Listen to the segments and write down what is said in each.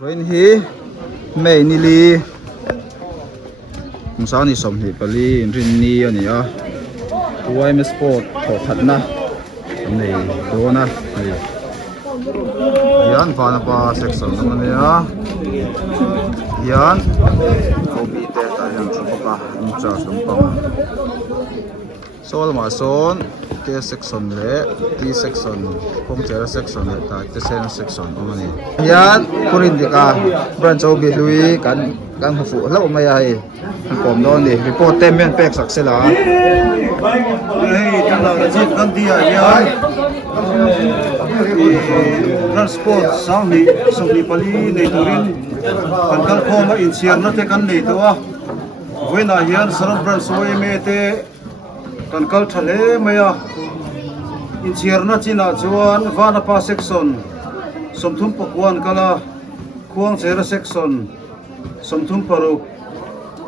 When he may nili kung saan ni som hi pali rin ni ani a tuai me sport ko khatna nei do na ai yan pa na pa section naman niya yan kopi te ta yan pa incha sumpang sol ma son ke section le t section kung chera section le ta te sen section naman ni yan kurin di ka branch obi lui kan fu lo mai aiผมโดนดิรีพอร์ตเต็มเป็นเป็กสักเสียละเฮ้ยจังเราจีบกันดีอ่ะยัยทรานสปอร์ตสาวนี่ส่งนี่ปลีในตุรินกันกันพอมาอินเชียร์นั่นเทกันในตัวเวน่าเฮียนสารบรันสวยเมเตกันกันทะเลไม่อ่ะอินเชียร์นั่นจีน่าจวนวานาปาเซ็กซอนสมทุมปกวนกันละควงเซอร์เซ็กซอนสมทุมปรุก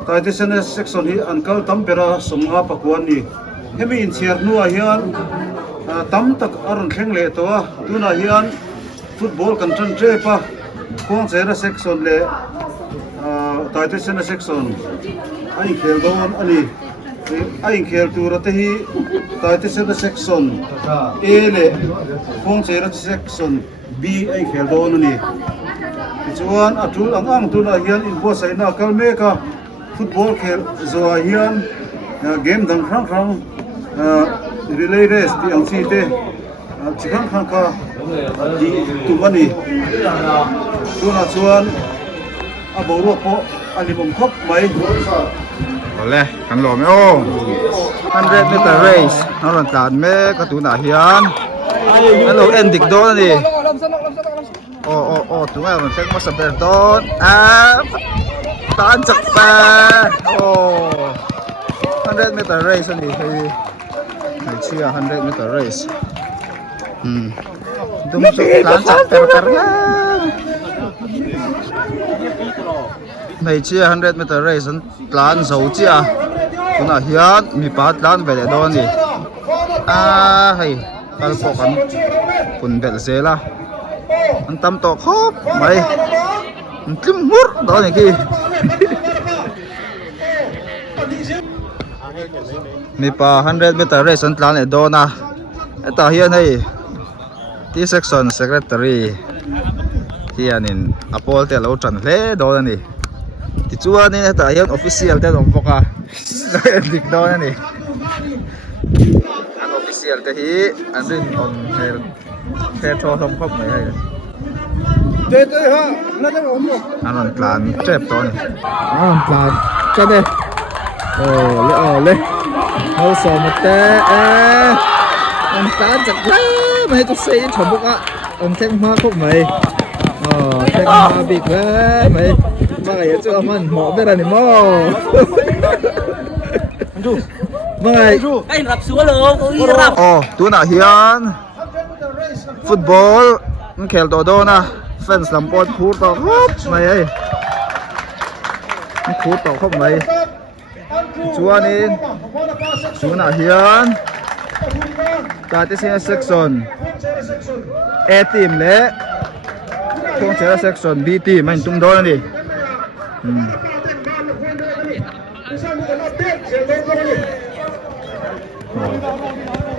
ตายที่เซนเซ็กซอนที่อันเขาตั้มเปร่าสมงาปกวนนี่เฮมิอินเชียร์นัวเฮียนตั้มตักอารมณ์แข็งเละตัวตัวน่าเฮียนฟุตบอลกันจนเจ็บปะควงเซอร์เซ็กซอนเละตายที่เซนเซ็กซอนไอ้เขลโดนอันนี้ไอ้เขลตัวรัตฮีตายที่เซนเซ็กซอนเอเละควงเซอร์เซ็กซอนบีไอ้เขลโดนอันนี้จวนอัตุลอังตัวน่าเฮียนอินบัวใส่หน้าคัลเมกาฟุตบอลเขลจัวเฮียนเกมดังครั้งรีเลย์เรสที่อังซีเตจิครั้งก็ดีตุบันนี่ตัวน่าชวนอาบูรัวโปอันนี้ผมครบไหมเอาเลยกันหล่อไหมโอ้100 meter race นั่นการเมกตัวน่าเฮียนนั่นเราเอ็นดิกโดนนี่โอ้ตัวนี้มันเซ็งมาสเปรย์โดนตานจักแปโอ้100 meter race นี่ให้เชื่อ100 meter raceดูมันสุดตานจักแปนะให้เชื่อ100 meter race ตานสูงจ้ะคุณอาเฮียนมีปาตานไปเลยโดนนี่ให้ตานปกันคุณเบลเซล่ะมันตำตกครบไปมันขึ้นมุดโดนอย่างกี้มีปา100 meter race ตานเลยโดนนะไอ้ตาเฮียนให้ที่ section secretary ที่อันนี้อพอลเตลเอาจันเล่โดนนี่ที่ชัวนี่ไอ้ตาเฮียน official เตลองพกดิกโดนนี่อัน official เตฮีอันนี้on hairโทรทำครบไหมให้เด็ดฮะน่าจะผมอันนั้นปลาเจ็บตัวนี่ปลาเจ็บเลยเลยเอาสองมาเตะมันตาจัดเลยไม่ให้ตัวเสียถมบุกอ่ะแข้งมาครบไหมแข้งมาบิกเลยไหมมาไงเจ้ามันหมอเป็นอะไรนี่หมอมาไงไอ้รับสัวเลยรับตัวหน้าเฮียนฟุตบอลมันแข่งตัวโดนะแฟนสลัมปอดพูดต่อครบไหมมันพูดต่อครบไหมชัวนี่ชัวหน้าเฮียนการที่เสียเซ็กชันเอทีมเละคงเสียเซ็กชันบีทีมมันตุ้งโดนนี่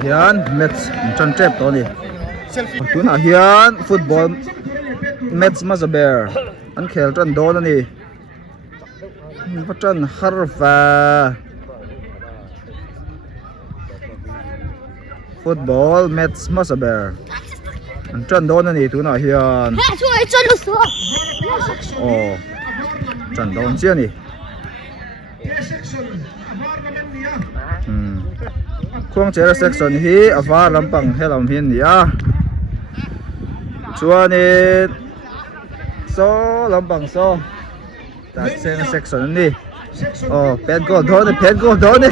เฮียนแมตช์จันเจ็บตัวนี้ตัวน่ะเฮียนฟุตบอลแมตช์มาซาเบอร์อันแข่งจันโดนนี่พัชจันฮาร์ฟาฟุตบอลแมตช์มาซาเบอร์อันจันโดนนี่ตัวน่ะเฮียนช่วยจันลูกสัวจันโดนเสียนี่ควงเจอเซ็กชันฮีอฟ้าลำปังให้ลำหินนี่ชัวนี่โซ่ลำปังโซ่ตัดเส้นเซ็กชันนี่เพนโกโดนนี่เพนโกโดนนี่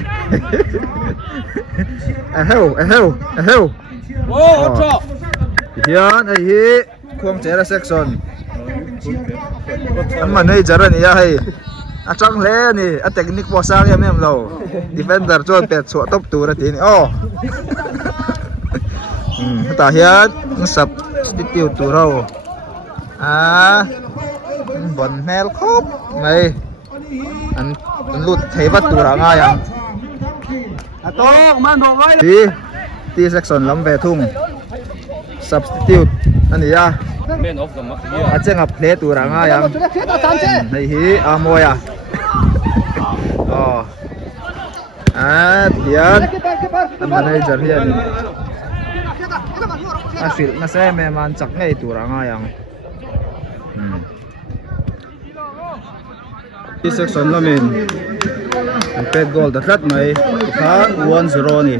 เฮลโอ้ชอบเฮียนไอ้ฮีควงเจอเซ็กชันมันไม่จาระนี่ให้จังเล่นี่เทคนิคภาษาเนี่ยไม่เอาดีเฟนเดอร์จวนเป็ดสวดตบตัวระทีนี่ตาเฮียนสับสติปิวตัวเรา บอลแมลครบไงอันลุดเทวัตตุระง่ายยังโต้มันบอกไว้ตีเซ็กซอนล้ำเวทุ่ง substitute อันนี้อ่ะอาจจะงับเพลตุระง่ายยังในฮีอามวยอ่ะอ๋อเดียนอันนั้นให้จริญฟิลน่าเสียแม่มันจักไงตุระง่ายยังที่เซ็กชันละมินเป็ดโกลด์ดัดไหมค่า1-0นี่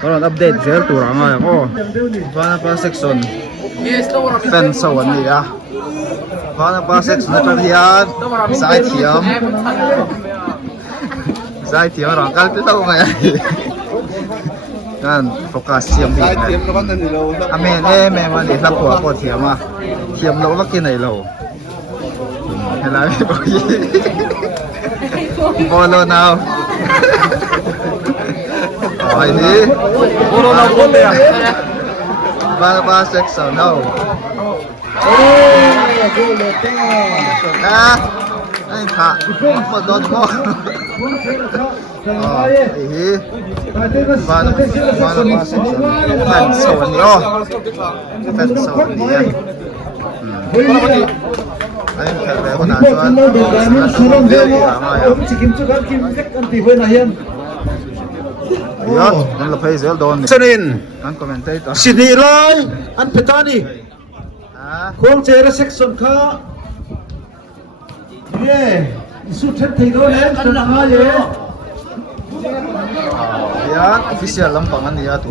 ตอนอัปเดตเจอตัวรังอ่ะโอ้ฟ้าป้าเซ็กชันแฟนสวรรค์นี่อ่ะฟ้าป้าเซ็กชันนักเรียนสายเทียมรังกันที่เราไงนั่นโฟกัสเทียมดีนะอเมนแม่มันเด็กรับหัวปวดเทียมอ่ะเทียมเราก็กินไหนเราเห็นไหมพี่บอลโลนาวไอ้นี่บอลโลนาวคนเดียวบ้าเซ็กซ์นาวนะไอ้ข้ามาโดนพ่อไอ้นี่บ้าเซ็กซ์แฟนสวนนี่แฟนสวนนี่ไอ้แขกแบบคนนั้นชวนเลี้ยงหางอะไรนั่นเราเพย์เซลโดนสนินนั่นคอมเมนเตอร์สินีไลอันเพตานีควงเจอร์เซ็กซ์ส่วนข้าเนี่ยสุดท้ายที่โดนเองชนะมาเลยยันออฟฟิเชียลลำพังอันนี้อะตัว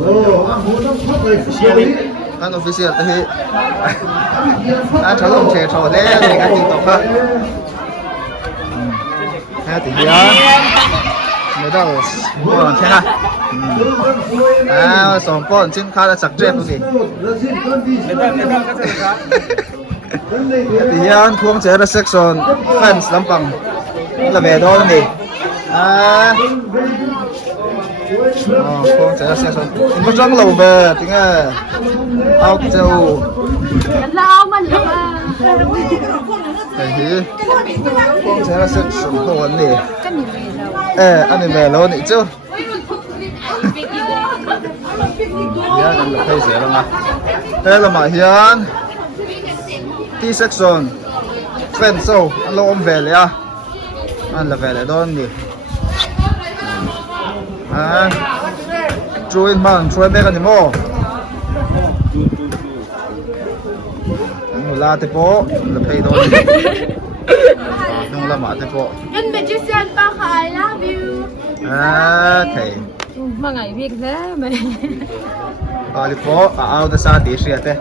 อันออฟฟิเชียลที่อันฉลองเชโชเล่ในการติดต่อค่ะแค่ติดยันไม่ได้โอ้ใช่ไหมสองป้อนชิ้นค่าละสักเจ็บสิติยันควงเจอร์เซ็กซอนแฟนส์ลำพังละเมโดนนี่ควงเจอร์เซ็กซอนไม่จังเราเบอร์ถึงเอาเจ้าเรามันเลยไอ้ที่ควงเจอร์เซ็กซอนตัวนี้อันนี้เมโลนี่เจ้าเฮียกันให้เสียแล้วนะเรามาเฮียนที่เซ็กซอนแฟนโซ่อันเราอมเวลเลยอันละเวลเลยโดนดิช่วยมันช่วยแม่กันดิโม่ลาเตโปละเพย์โดนนุ่งละหมาเตโปกันเบจิเซียนป้าค่ะ I love you โอเคมาไงพี่แท้ไหมลิโปเอาแต่ซาติเสียเต้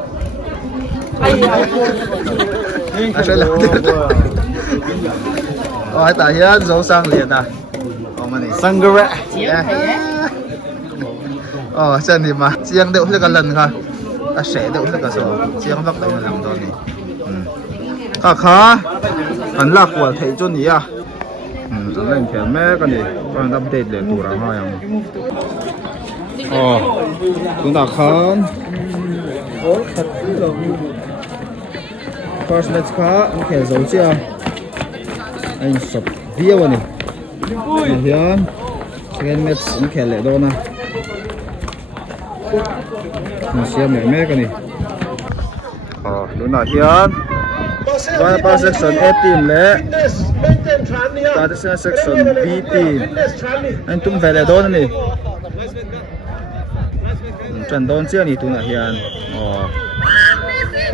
ช่วยเราโอ้ยแต่เฮียโจสังเลียนนะเอามานี่สังกระอ๋อเช่นนี้มาเสียงเดือดเลยกันเลยค่ะเสียเดือดเลยกันสิเสียงบักเดือดเลยตอนนี้ข้าอันลักหัวไทยจนนี้อ่ะจะเล่นแข่งแม่กันดิการอัปเดตเลยตัวเราอย่างคุณตาขันfirst match ข้าโอเคโจเซียไอ้สับเดียววันนี้เฮียน second match โอเคเลยโดนนะมาเชียร์แม่กันนี่ดูหน่อยเฮียนป้าเซ็กชัน A ทีมและตาเซ็กชัน B ทีมอันตุ้มเวลโดนนี่จันโดนเชียร์นี่ตัวหน่อยเฮียน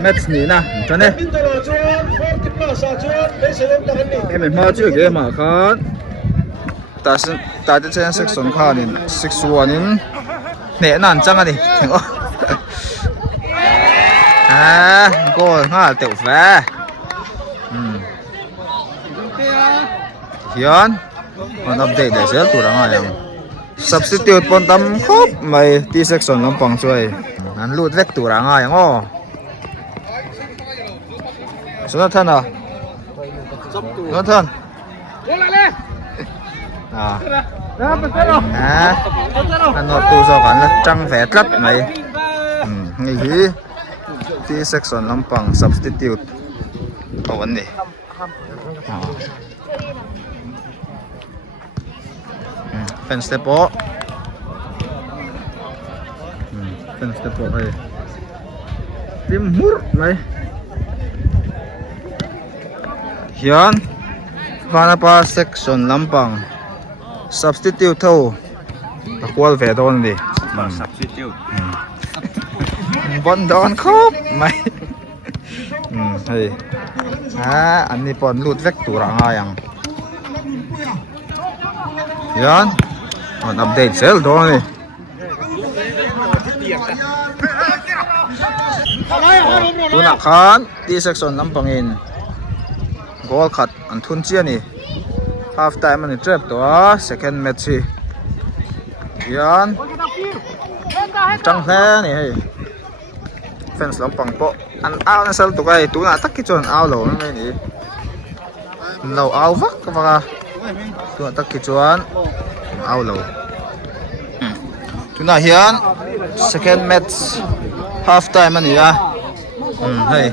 แมตช์นี้นะจันเนี่ยเอ็มมาชื่อเกมมาครับตาเซ็กชันข้านี่6-1นี่เนี่ยนั่นจังอ่ะนี่ถึงก็ง่ายเต๋อแฟเฮียนมันอัปเดตได้เสียตัวง่ายยัง substitute ปนตำครบไม่ที่เซ็กชันลำปังช่วยนั่นรูดเล็กตัวง่ายยังสุนัขท่านอ่ะสุนัขท่านอันนอตูสกันแล้วจังแฝดลัดไหมไงฮีที่เซ็กชันลำปัง substitute เอาวันนี้เป็นสเตปโปเป็นสเตปโปเลยtimur mai hian vana pa section lampang substitute tho takwal ve don ni substitute bon don khop mai hei an ni pon lut vek tura nga yang hian on update sel don ni tuna khan T section lampangin goal cut an thun chia ni half time ani trap to second match hi yan chang hle ni hei fans lampang po an out na sal to kai tuna takki chon out lo mai ni lo out vak ka baka tuna takki chuan out lo tuna hian second match half time ani ya hey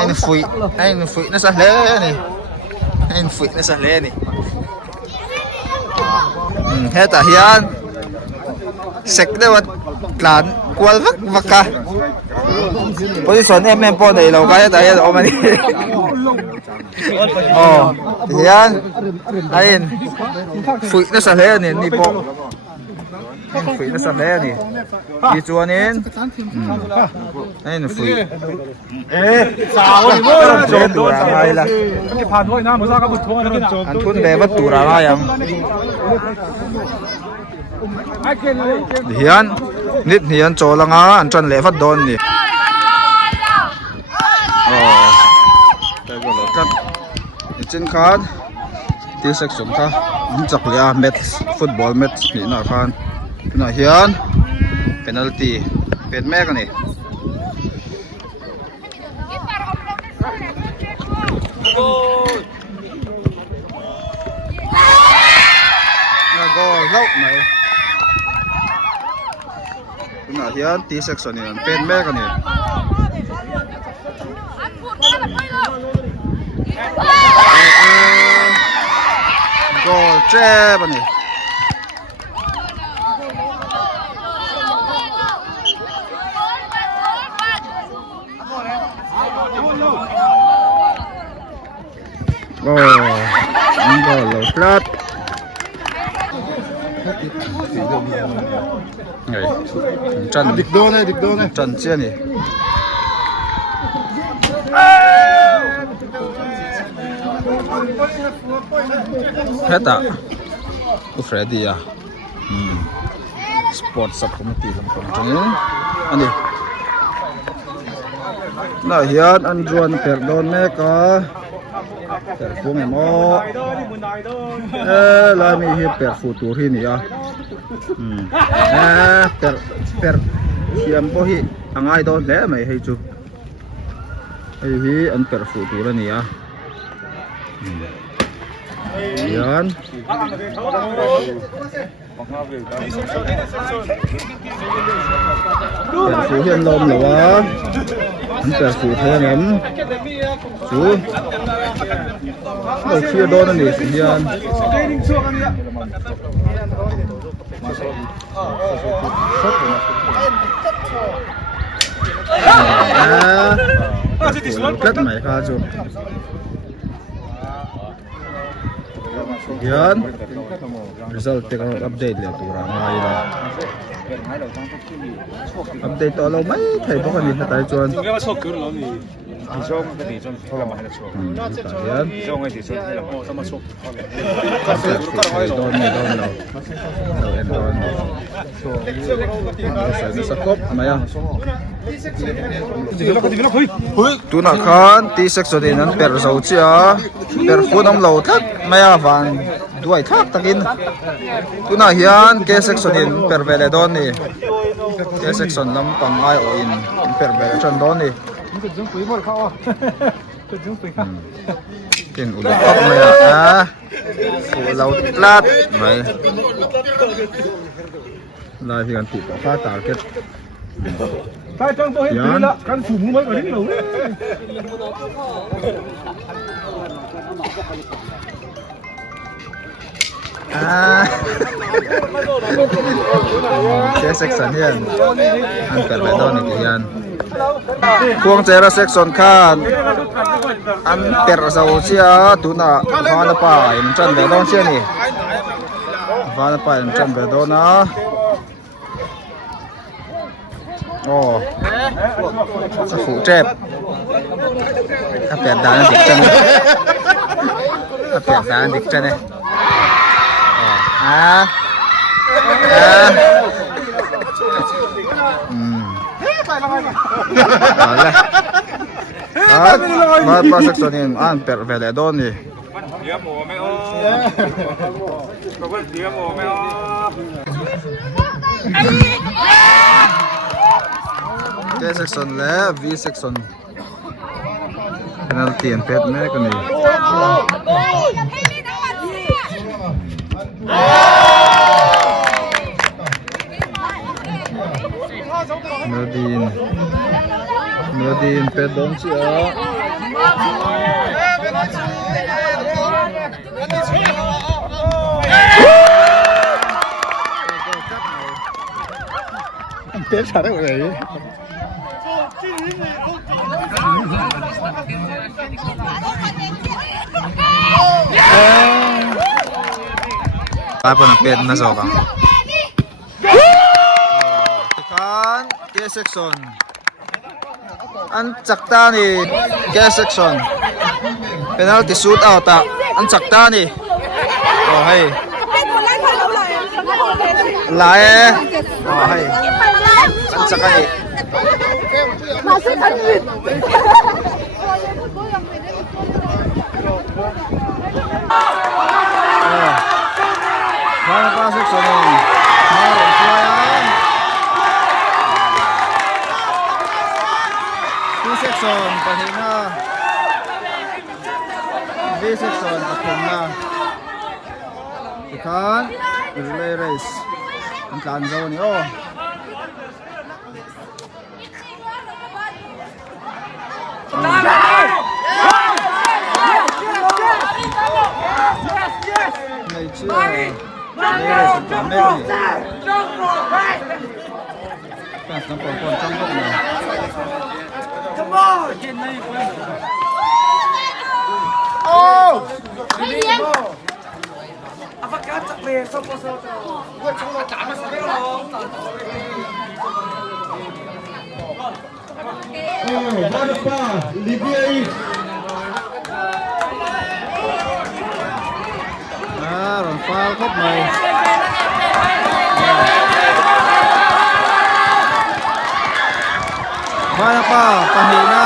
anh phụi nó sao lé này anh phụi nó sao lé này hết ta hiền sek đây vật lán qual vắc vắc cả position em po này lâu cái ta hiền ôm đi hiền anh phụi nó sao lé này đi po phụi nó sao lé này đi chùa nên anh phụi sao thì vô trốn tụi ai là cái phản thôi na mới ra cái bút thôi anh thun về bắt tụi ai em hiền nít hiền cho là ngã anh chân lẽ phát đòn đi trên khán tiêu sắc sống ta chọc là match football match này nào khán nào hiền penalty pen mẹ cái này goal lâu này nào hiền T section này pen mẹ cái này goal che bên này anh goal lâu flat này chân địch đô này chân chia này hết à Freddy à sport sub committee làm công trình anh đi nào hiền anh ruột per don mẹ cả per phung em ó là mi hiệp per futur hi ni à per hiểm po hi angai do le mai hei chu ai hi an per futur ni à yan per fu hiền lom lo wa an per fu the ngam chu đâu chia đôi này hiền rất mày pha chu hiền result take update le tura ngai la update to lo mai thầy bóc anh tai chuan thì trong cái thì trong thôi là mà hay là chuột trong cái thì trong hay là trong mà chuột đòn đâu sẽ cốp mày à tu nak khan T section ni nan per zau chia per fu nam lo thak maya van duai thak takin tu na hian K section in per vele don ni K section lampang ai o in per vele chon don ni tin ulo kop maya fu lo tlat mai lai hian ti pa target yan kan phủ mới vào đến đầu đấy. Cái section yan ang perbedon ito yan kung tera section kan ang per sa siya tuna mana pa yung chan bedon siya ni mana pa yung chan bedon na oh sa phụ trep per đá dik chan per đá dik chan này Mahal pa section yun per veledon eh K section le V section penalty and pet me kan ni Nodin pedon siya ang pet sana wala eh apa ng pet na sokang tekan K section ang sakta ni K section penalty shootout ang sakta ni oh hay lại oh hay ang sakta ni mana pa section ni maron kuyan T section pahina V section pahina ikan relay race ang kanzaw ni oh Ron foul khóc mày mana pa pahina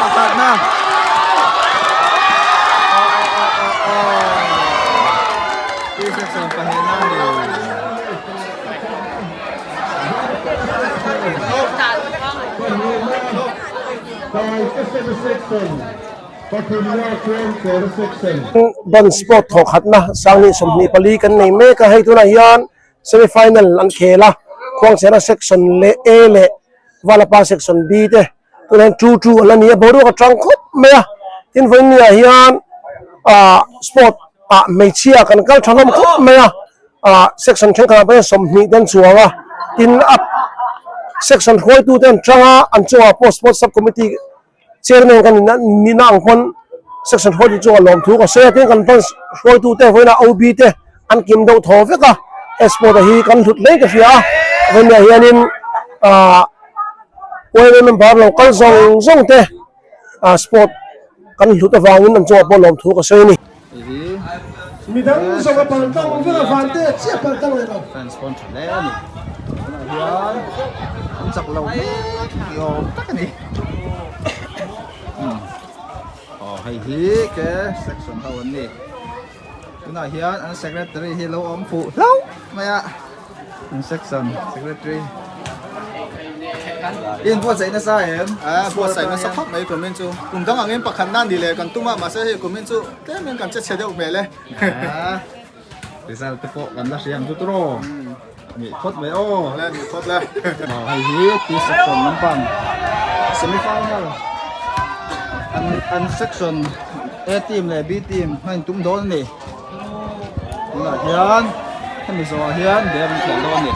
pakat na T section pahina ni Ban sport thok hat na sang ni somni pali kan nei me ka hai tu na hian semi final an khela khwang sera section le A le wala pa section B te tu len 2-2 ala ni boru ka tang khop me tin voin ni hian sport me chia kan kal thangam khop me section thang ka ba somni dan chuanga tin up section khoi tu ten tranga an chuwa post sport sub committee chairman kan ni na angpon section khoi chu lom thu ko se ten kan pan khoi tu te voina OB te an kim do tho ve ka sport hi kan lut le ka fia voina hianin oi men bar lo kal zong te sport kan lut awangin an chuwa po lom thu ko se ni midang so ka pan tang ve ka fan te chia pan tang le fans sponsor le ni hian ang sak lo yo tak ni hay hi ke section hawan ni tuna hian ang secretary hi lo om fu lo maya ang section secretary in po sa ina sa em po sa ina sa khop mai comment chu kum dang angin pakhan nan dile kan tuma ma sa he comment chu te men kan che che de mele result po kan la siam tu tro นี่คดไว้โอ้ แล้วนี่ครบแล้ว บอกให้ฮีตีเซ็กชันน้ำปังเซมิไฟแนลอันเซ็กชันAทีมเลย B ทีมให้ตุ้มโดนนี่นี่เฮียนให้มีสวะเฮียนเดี๋ยวมันแข่งโดนนี่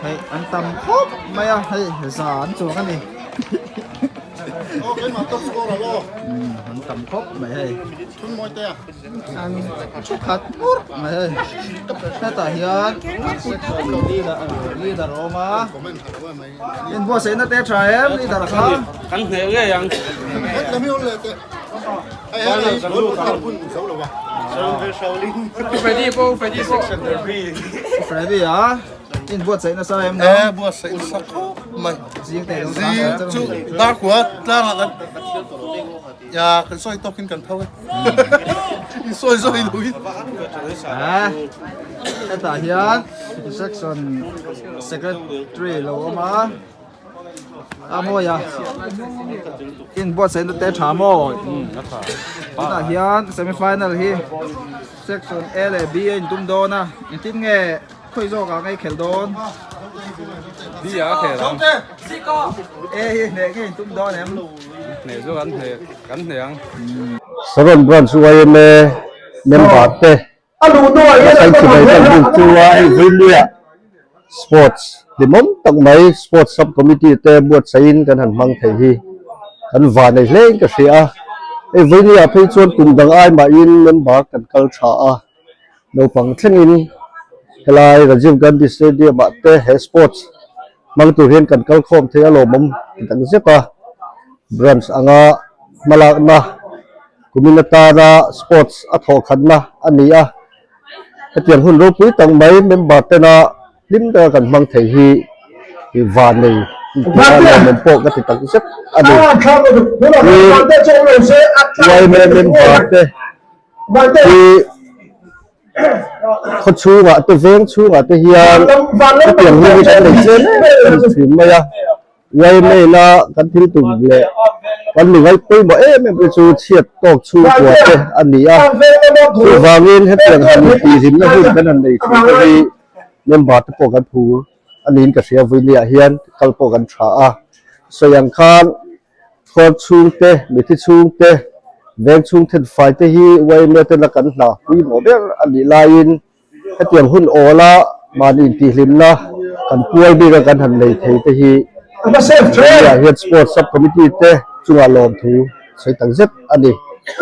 ให้อันต่ำครบไม่อะให้สารสูงกันนี่ โอ้เป็นมาต้องสกอร์แล้ว อันต่ำครบไม่ให้ ทุนมวยเตะ อันชุกขัดปุ๊บไม่ให้แต่ตาเฮียนเซ็กชันลีดาร์ออกมา ผมไม่ถามว่าไม่ อินบัวเซนต์เตะทรายลีดาร์ครับ Kan thể cái yang เฮ็ดแล้วไม่รู้เลยเตะไอ้อะไรรู้กันพุ่นเสาหรอวะ Freddy section derby. เฟรดดี้อ่ะอินบัวเซนต์ใส่เอ็ม เอ๊ เนาะ บัวใส่สักไม่ จริงแต่ต้อง ซีจุดาร์หัวตากันอย่าขึ้นซอยตกขึ้นกันเท่าไหร่ซอยดูอีก อ่ะแต่ตาเฮียนเซ็กชันเซกเรตรีลงมาอาโมยาอินบัวเซนต์เตะชาโมแต่ตาเฮียนเซมิไฟแนลฮีเซ็กชันเอเลบีอินตุ้มโดนะอินทิ้งเงยคุยโจกับไงเขลโดน Đi à thể lắm. เอ้ยเนี่ยอินตุ้มโดนเนี่ย Này số gắn thể ăn. สำหรับวันสุวรรณเมมเบอร์เต้ใช้ที่ไหนกันดูตัวไอ้วิลเลียสปอร์ตดิมตั้งไหนสปอร์ตซับคอมมิตี้เต้บวชใช้กันหันมังเทีกันวานในเล่นก็เสียไอ้วิลเลียพี่ชวนกลุ่มดังไอ้มาอินเมมเบอร์กันกัลชาเราฟังเช่นนี้เวลาเราจิมกันดิสเตเดียมเต้เฮสปอร์ตมังตัวเรียนกันกัลคอมเทียโลมตั้งเสียปะบรันส์อ่างมาลากนะกุมินตาราสปอร์ตอัฐขันนะอันนี้อ่ะเตียงหุ่นรูปตั้งไหมเมมเบอร์เตนะลิ้มเดกันมังเทีฮีวานนี่ที่เราเมมโปก็ติดตั้งเสียอันนี้คือไว้เมมเบอร์เตที่เขาชูว่าตัวเฟงชูว่าตัวเฮียนเตียงหุ่นจะได้เช่นถึงไหมอ่ะไว้ไม่ละกันที่ตุ่มเลยวันหนึ่งไอ้ปุ้ยบอกมันเป็นชูเฉียดตกชูหัวเตอันนี้อ่ะคือวางเงินให้เปลี่ยนหันปีสิบแล้วพูดกันอันนี้ที่เงินบาทโปกันผูอันนี้ก็เสียวิลเลียเฮียนกัลโปกันชาสยังคานคนชูเตมีที่ชูเตเวงชูเทนไฟเตฮีไว้เมื่อเตนักันหนาวิโมเดลอันนี้ลายินให้เปลี่ยนหุ้นโอละมาอินทีลิมละกันป่วยดีกันหันในเทเตฮีอยากเห็นสปอร์ตซับคอมมิตี้เต้จุงอารมณ์ทูใช้ตั้งเจ็ดอันนี้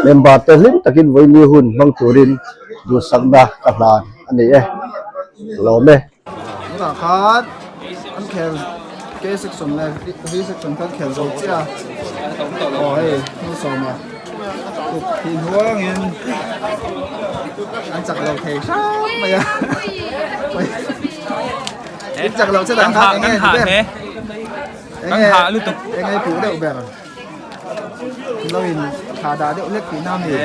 เมมเบอร์เต้ลิ้นตะกินไว้มีหุ่นบางตัวรินดูสักดากัดลานอันนี้เราไหม นี่ก็ครับอันแขนเกสิกสมเลยวิสิกสมกันแขนโซเจียโอ้ยนี่สมอ่ะถูกทีหัวเงินอันจากเราเทช่างไปอ่ะไปจากเราจะดังครับยังไงเนี่ยยังไงยังไงผูเด็กแบบเราเห็นขาดาเด็กเล็กปีน้ำนี่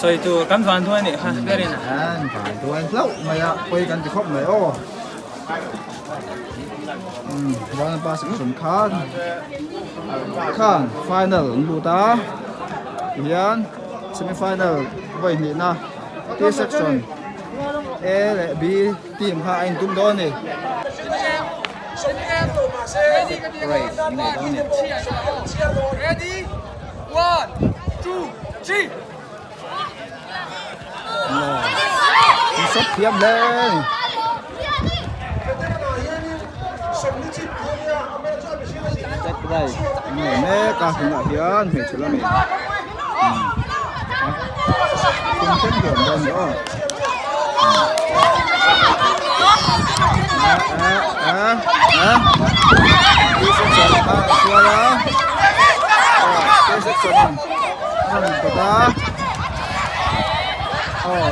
所以就咁翻拖你看别人 อันผ่านตัวแล้วไม่อะคุยกันจะครบเลยโอ้วันปาสิบสำคัญข้างไฟนอลลูตาเฮียนเซมิไฟนอลไว้นี่นะที่เซ็กชันเอและบีทีมพาอินตุ้มโดนนี่ Ready? 1, 2, 3. มีสักเทียมเลยจัดได้นี่แม่กาถึงอ่ะเฮียนเห็นชุดละมั้ยคุณเช่นเดิมเดิมเนาะดีสุดๆชัวร์แล้วดีสุดๆตัวตา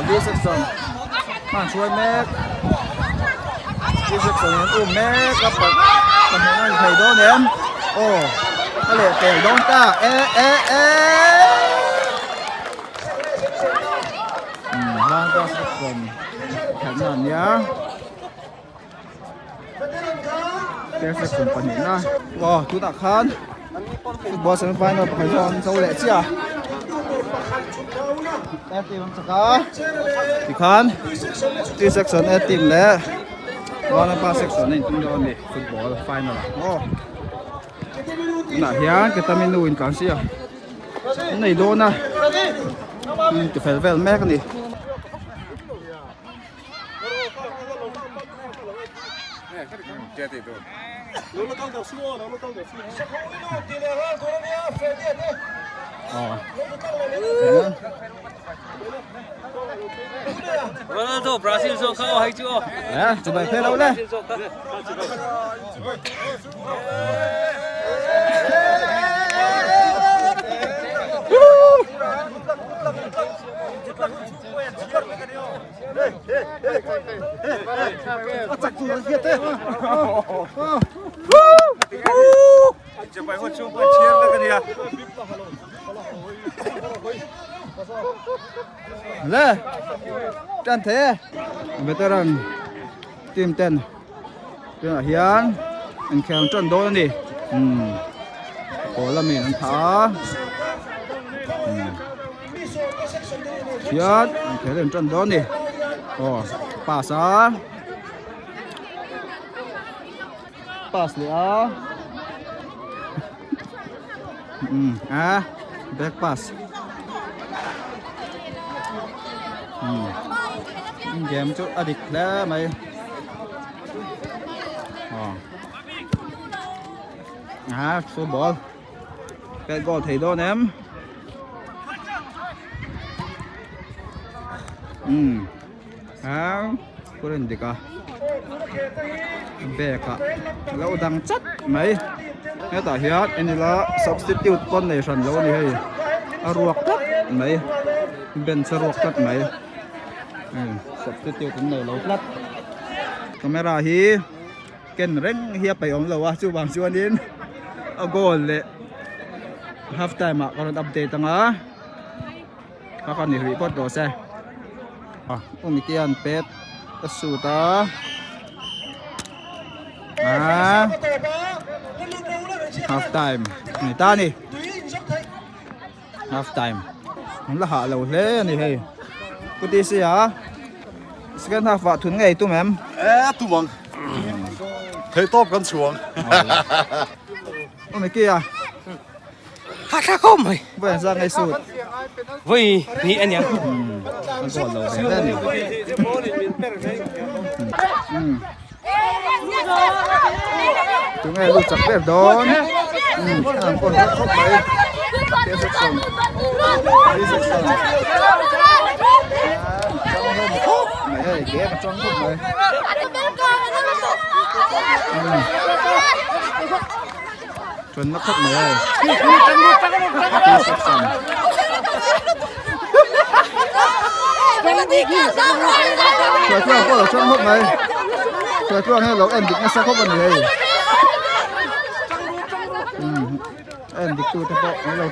ดีสุดๆมาช่วยแม่ดีสุดๆอุ้มแม่กับปัดปัดให้ใครโดนเนี่ยโอ้อะไรเตะโดนตาล่างก็สุดๆแข็งหน่อยเนี่ยเจ้าสักคนปนินะว้าทุกตาคันฟุตบอลเซมิไฟนอลไปจอนเจ้าเล่เจ้า team saka ikan T section team le wala pa section in tung don ni football final oh na hian kita minuin kan sia nei do na ti fel mek ni Ronaldo Brazil so khao hay chưa? chụp bài phê đâu đây Lê Trần thế veteran team 10 เป็นอาเฮียนเป็นแข่งจนโดนนี่โอ้ละมีนันท้าเฮียนแข่งจนโดนนี่โอ้ป้าสาป้าเสียแบ็กป้าสเกมจุดอดีตแล้วไหมsố ball cái gol thầy đó ném có lên được à bè cả lâu đằng chất mấy cái tả hiết anh là substitute con này sẵn lâu này hay ruột tất mấy bên sẽ ruột tất mấy substitute con này lâu lắm camera hi ken reng hiệpไปองเราว่าจูบางชวนนินเอาโกลเลยhalf time อ่ะก็อัปเดตตั้งอ่ะก็คนนี้รีพอร์ตโดเซ่มีเกียนเป็ดตัสุตาhalf time นี่ตานี่ half time มันละหาเราเลยนี่เฮ้ยกูตีเสีย second half ว่าทุนไงตู้แม่มตู้บังเฮ้ยตบกันช่วงไม่เกี่ยฮักข้าก้มเลย เว้ยสร้างไอ้สูตร วิ่งนี่อันยังมันก่อนเราเล่นนี่ถึงไงลูกจับแบบโดนต่างคนก็เข้าไปเตะสักส่วนไม่ให้เก๋มาจ้องทุกเลยชนนักขับเลยช่วยช่วยพวกเราช่วยพวกไหนช่วยช่วยให้เราเอ็นดิกนักสักพวกมันเลยเอ็นดิกตัวเฉพาะให้เรา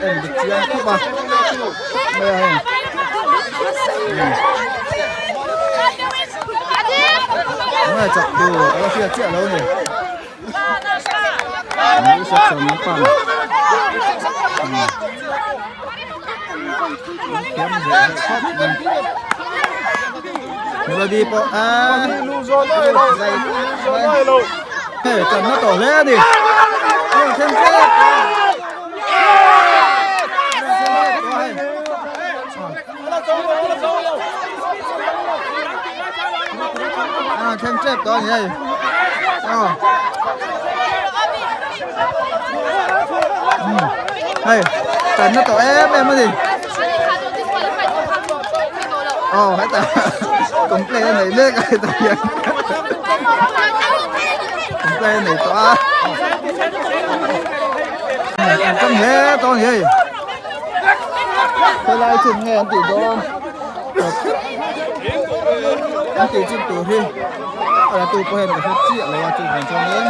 เอ็นดิกเชียร์ทุกบ้านไม่ให้ไม่จับดูแล้วเชียร์เจ้าเราเนี่ยรู้สึกสนุกปังเราดีปะเฮ้ยจันน่าต่อแล้วดิเช่นเช่นเช่นเจ็บตอนนี้เฮ้ยจันน่าต่อemมาดิให้แต่คอมเพลนไหนเลือกไอ้ตัวยังคอมเพลนไหนตัวต้องเฮ้ตอนนี้เวลาถึงไงอันติโดนอันติจิ้มตัวที่อะไรตัวเพื่อนกับทุกที่อะไรว่าจุดของชนเอง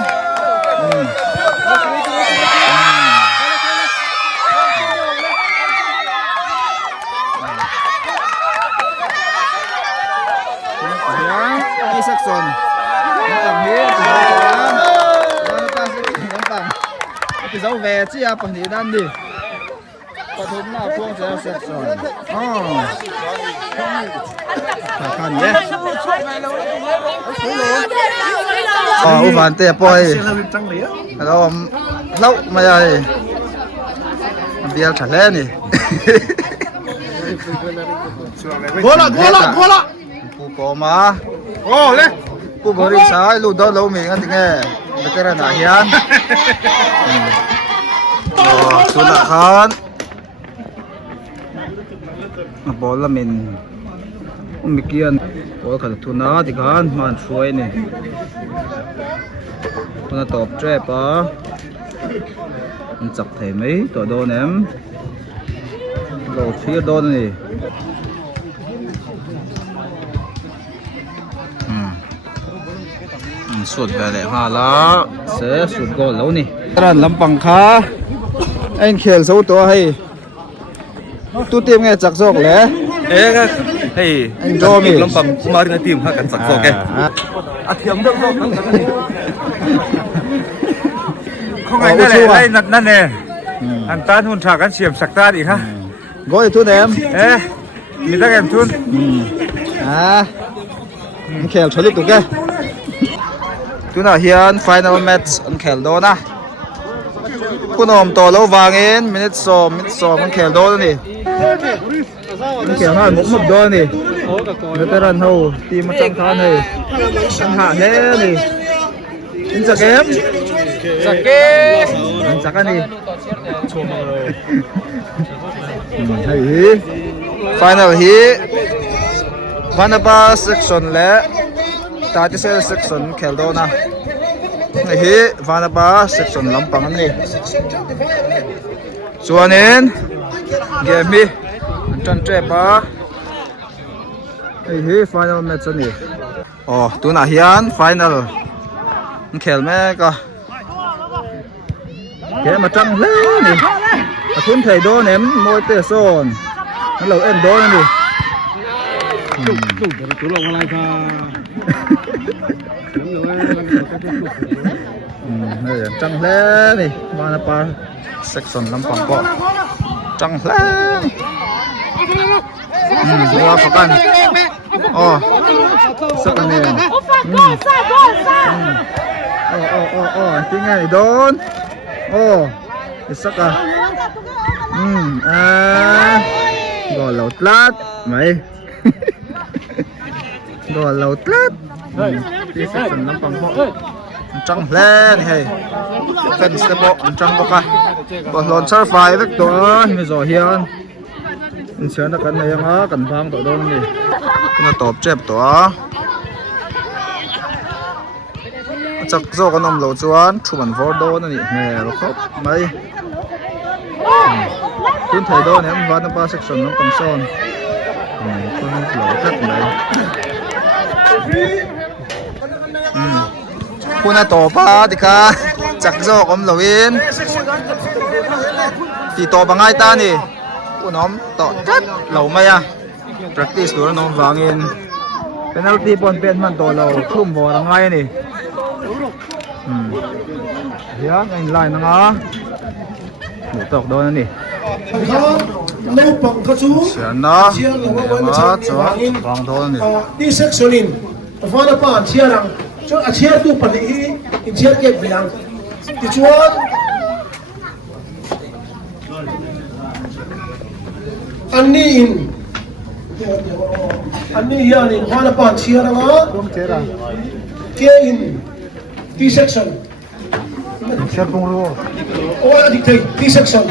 ที่สักส่วนน้ำตาลเฮ้ยน้ำตาลที่น้ำตาลที่เสาแหวนที่อาปังนี้ด้านดิ ปฐุมหน้าพวงเสียเซ็กซอนอ๋อขันเนี่ยอ๋ออุบันเตะปอยเราไม่ใช่เบียร์ฉันแล้วนี่ Gola, gola, gola. ผู้ก่อมา Oh, le. ผู้บริสายลูกดอลเรามีกันถึงไงไม่กระนาเฮียนสุนัขขันบอลละมินมีเกียนบอลขันทุนาที่ขันมันช่วยนี่คนตอบแจ๊ปะมันจับเทไหมตัวโดนเอ็มโหลดที่โดนนี่สุดไปเลยฮะแล้วเสียสุดก็แล้วนี่ร้านลำปังค้าไอ้เขียนสู้ตัวให้ตู้เตรียมไงจักซอกแหละ Eh kan. Hei. Jomi. Lempang kemarin nanti makan sakso ke. Atiam dong dong. Không ai đâyนั่นแน่อันตานหุ่นฉากันเสียมสักตาอีกฮะ ก็อีกทุนเอ็ม มีตะแกรงทุน เขียนชลิดตัวแกตัวน่ะเฮียน final match อันเขียนโดนนะคุณอมต่อแล้ววางเองมินิทสองมันเขียนโดนนี่มันเขียนว่าหมดโดนนี่เวทีรันเฮาทีมมาจังทานเลยจังหาเล่นี่อินสเกมอินสกันนี่ให้ฮี final ฮีวันนี้ป้า section และตาที่เซล section เขียนโดนนะฮีวันนี้ป้า section ลำปังนี่ส่วนนี้เกมนี้จันเจ็บปะฮี final match นี่อ๋อตัวน่ะเฮียน final เขียนแม่ก็เกมมาจังเลยนี่ทุนไทยโดนเอ็มมวยเตะโซนนั่นเราเอ็นโดนนี่ตัวลงอะไรกันนี่จังเลยนี่มานะปาเซ็กชันลำปังก็จังเลยดูว่าพักกันอ๋อสักอันนี้อ๋อจริงไงโดนโอ้สักอ่ะก็เหล่าตลัดไหมก็เหล่าตลัดที่สักน้ำปังบ่จังแล้นี่ให้เป็นสเตปจังบ่กันบ่หล่นเซอร์ไฟเวกตัวไม่จ่อเฮียนเชื่อนักกันในยังกันพังตัวโดนนี่น่าตอบเจ็บตัวจักโซกันนมเหล่าจวนชุมันฟอร์โดนนี่แม่เราครบไหมคุณไทยโดนเนี่ยมันวัดน้ำปลาเซ็กชันน้ำปังซ้อนคุณเหล่าจัดไหนคุณน่ะต่อป้าดิค่ะจักโซกันเหล่าอินตีต่อบังไงตานี่คุณน้องต่อจัดเหล่าไม่อะ practice ตัวน้องวางอินเป็นนักตีบอลเป็นมันต่อเราคลุ้มบอลไงนี่เฮียไอ้ลายนังอ่ะหมูตกโดนนี่เสียนะมาจ้ะวางโดนนี่ที่เซ็กซ์นินฟ้าหน้าป่านเชียร์รังจนเชียร์ตู้ปนิอินเชียร์เก็บเบียงที่ชวนอันนี้ยานินฟ้าหน้าป่านเชียร์รังอ่ะเกอินที่เซ็กซ์เชียร์ปุ่งรู้โอ้ยดิที่เซ็กซ์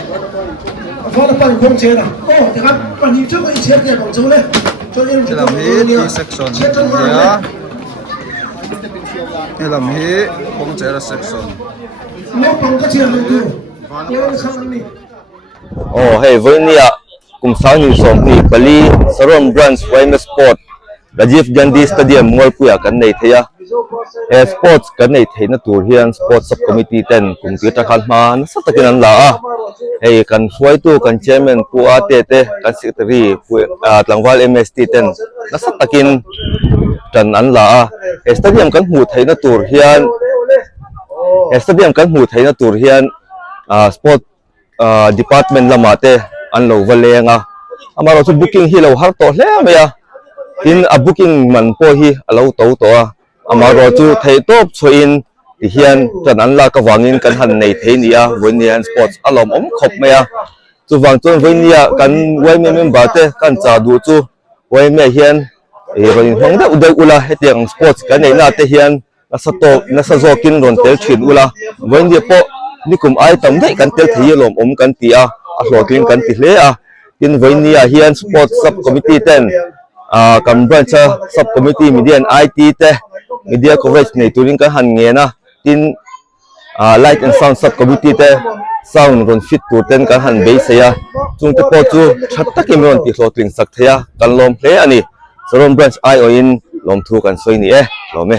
ฟ้าหน้าป่านคงเชียร์นะโอ้แต่ครับปันนี้ช่วยเชียร์เนี่ยของจูเลยช่วยเอ็มช่วยตัวนี้เชียร์จนมาเลยนี่ลำฮีคงเจอเซ็กซ์ น้องปังก็เชียร์เลยดูเดี๋ยวข้างนี้โอ้เฮ้ยวันนี้กุมสาวนิวสมนี่ปลีสรมบรันส์ไวน์สปอร์ตราจีฟกันดีสตาเดียมมวยปุยกันในเทียสปอร์ตกันในเทียนตัวเฮียนสปอร์ตซับคอมมิตี้เต็นกุมที่ตะขันมาสัตว์กันนั่นละเฮ้ยกันช่วยตัวกันเชมเมนปัวเตเตกันสิตรีปุยหลังวัลMSTเต็นนักสัตว์กินจันนั่นละสตาเดียมกันหูไทยนตัวเฮียนสตาเดียมกันหูไทยนตัวเฮียนสปอร์ตดีพาร์ตเมนต์ละมาเต an lo valenga amaro chu booking hi lo har to hle me ya tin a booking man po hi alo to to a amaro chu thei top choin ti hian tan an la ka wangin kan han nei thei nia Voinian Sports alom khop me ya chu wang chon Voinia kan Voime member te kan cha du chu Voime hian ron hong da udai ula hetiang sports kan nei na te hian na sa zokin ron tel thin ula Voinia po nikum ai tam dai kan tel thei lom kan tia a hlokin kan ti hle a tin Voinia hian sports sub committee ten kam branch sub committee media and IT te media coverage nei turin kan han nge na tin light and sound sub committee te sound ron fit tur ten kan han be se ya chung te po chu that takim ron ti hlotling sak theya kan lom hle ani Saron branch ai o in lom thu kan soi ni lome